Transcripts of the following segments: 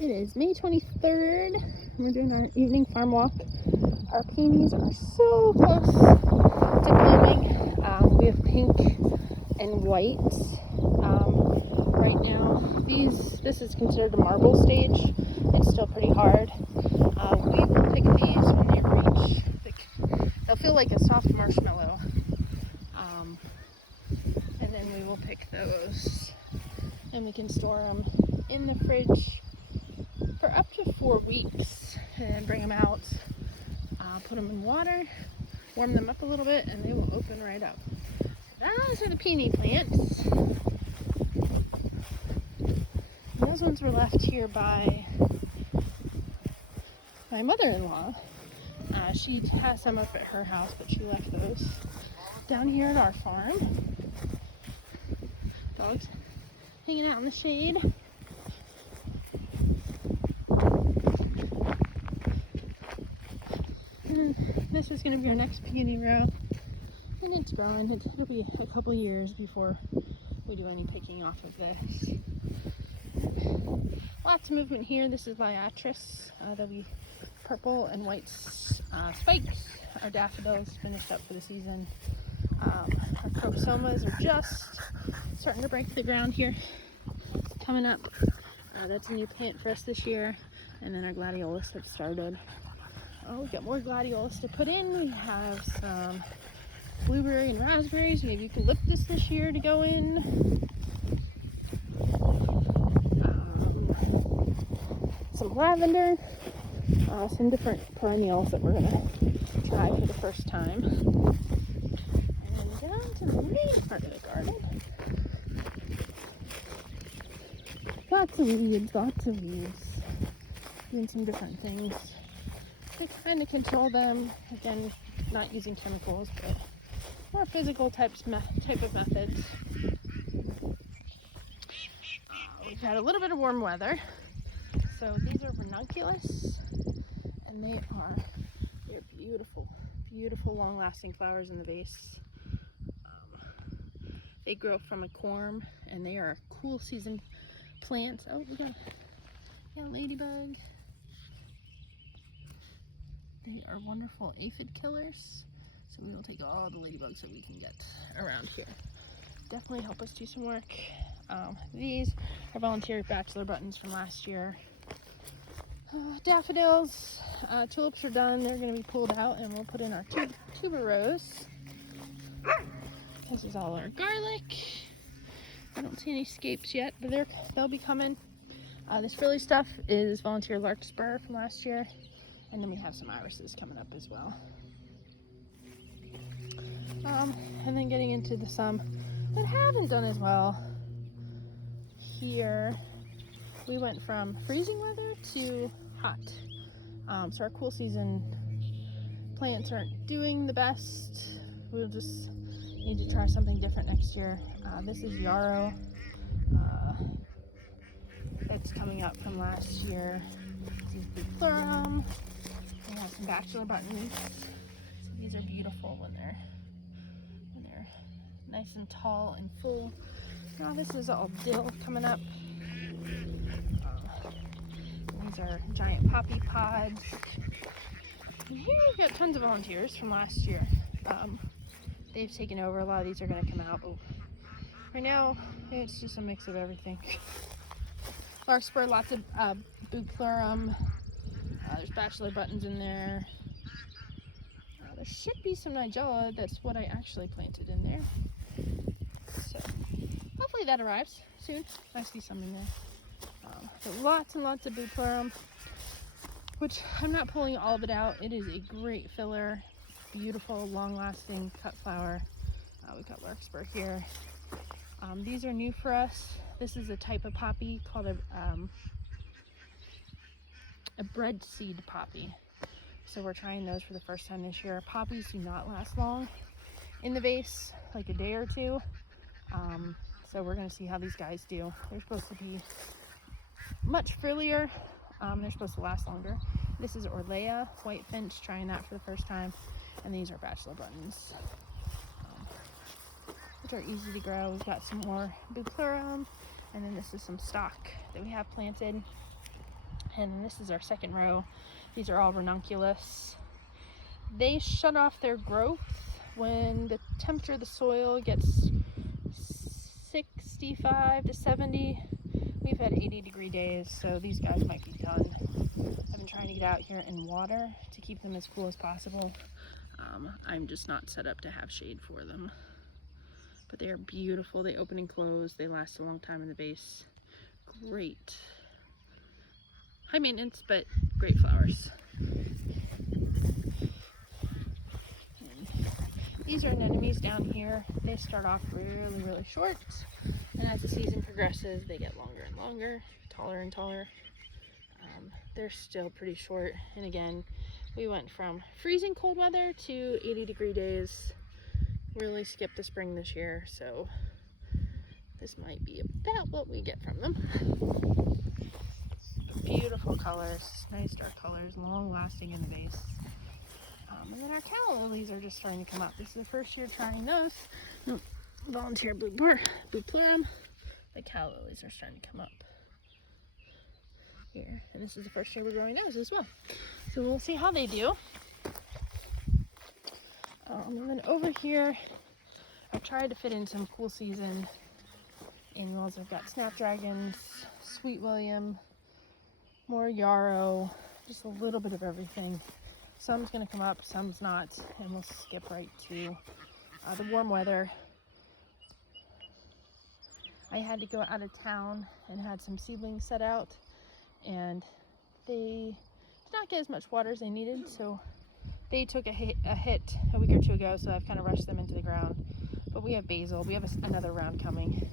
It is May 23rd. We're doing our evening farm walk. Our peonies are so close to blooming. We have pink and white right now. This is considered a marble stage. It's still pretty hard. We will pick these when they reach. They'll feel like a soft marshmallow. And then we will pick those. And we can store them in the fridge for up to 4 weeks and bring them out, put them in water, warm them up a little bit, and they will open right up. Those are the peony plants. Those ones were left here by my mother-in-law. She has some up at her house, but she left those down here at our farm. Dogs hanging out in the shade. This is going to be our next peony row, and it's growing. It'll be a couple years before we do any picking off of this. Lots of movement here. This is Liatris. There'll be purple and white spikes. Our daffodils finished up for the season. Our croxomas are just starting to break the ground here. Coming up. That's a new plant for us this year. And then our gladiolus have started. Oh, we've got more gladiolus to put in. We have some blueberry and raspberries, maybe eucalyptus this year to go in. Some lavender, some different perennials that we're gonna try for the first time. And then down to the main part of the garden. Lots of weeds, doing some different things to kind of control them. Again, not using chemicals, but more physical type of methods. We've had a little bit of warm weather. So these are Ranunculus, and they're beautiful, beautiful long-lasting flowers in the vase. They grow from a corm, and they are cool season plants. Oh, we got a ladybug. They are wonderful aphid killers, so we will take all the ladybugs that we can get around here. Definitely help us do some work. These are volunteer bachelor buttons from last year. Daffodils, tulips are done. They're going to be pulled out, and we'll put in our tuberose. This is all our garlic. I don't see any scapes yet, but they'll be coming. This frilly stuff is volunteer Larkspur from last year. And then we have some irises coming up as well. And then getting into some that haven't done as well. Here, we went from freezing weather to hot. So our cool season plants aren't doing the best. We'll just need to try something different next year. This is yarrow. That's coming up from last year. This is bupleurum. We have some bachelor buttons. So these are beautiful when they're nice and tall and full. Now this is all dill coming up. These are giant poppy pods. And here we've got tons of volunteers from last year. They've taken over. A lot of these are going to come out. But right now, it's just a mix of everything. Larkspur, lots of bupleurum. There's bachelor buttons in there. There should be some nigella. That's what I actually planted in there. So hopefully that arrives soon. I see some in there. So lots and lots of bupleurum, which I'm not pulling all of it out. It is a great filler. Beautiful, long-lasting cut flower. We've got Larkspur here. These are new for us. This is a type of poppy called a bread seed poppy. So we're trying those for the first time this year. Poppies do not last long in the vase, like a day or two. So we're going to see how these guys do. They're supposed to be much frillier. They're supposed to last longer. This is Orlea, white finch, trying that for the first time. And these are bachelor buttons, which are easy to grow. We've got some more bupleurum, and then this is some stock that we have planted. And this is our second row. These are all Ranunculus. They shut off their growth when the temperature of the soil gets 65 to 70. We've had 80-degree days, so these guys might be done. I've been trying to get out here and water to keep them as cool as possible. I'm just not set up to have shade for them. But they are beautiful. They open and close. They last a long time in the vase. Great. High maintenance, but great flowers. These are anemones down here. They start off really, really short. And as the season progresses, they get longer and longer, taller and taller. They're still pretty short. And again, we went from freezing cold weather to 80-degree days. Really skipped the spring this year, so this might be about what we get from them. Beautiful colors, nice dark colors, long lasting in the vase. And then our calla lilies are just starting to come up. This is the first year trying those. Volunteer blue plurum. The calla lilies are starting to come up here. And this is the first year we're growing those as well. So we'll see how they do. And then over here, I've tried to fit in some cool season annuals. I've got snapdragons, sweet William, more yarrow, just a little bit of everything. Some's going to come up, some's not, and we'll skip right to the warm weather. I had to go out of town and had some seedlings set out, and they did not get as much water as they needed, so they took a hit a week or two ago, so I've kind of rushed them into the ground. But we have basil. We have another round coming.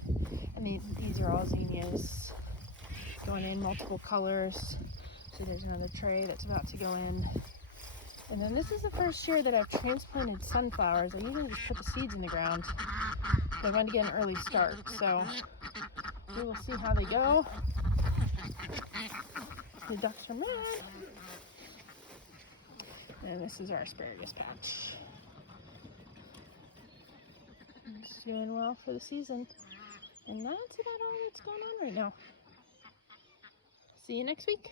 And these are all zinnias going in multiple colors. So there's another tray that's about to go in. And then this is the first year that I've transplanted sunflowers. I usually just put the seeds in the ground. They're going to get an early start. So we will see how they go. The ducks are mad. And this is our Asparagus Patch. It's doing well for the season. And that's about all that's going on right now. See you next week.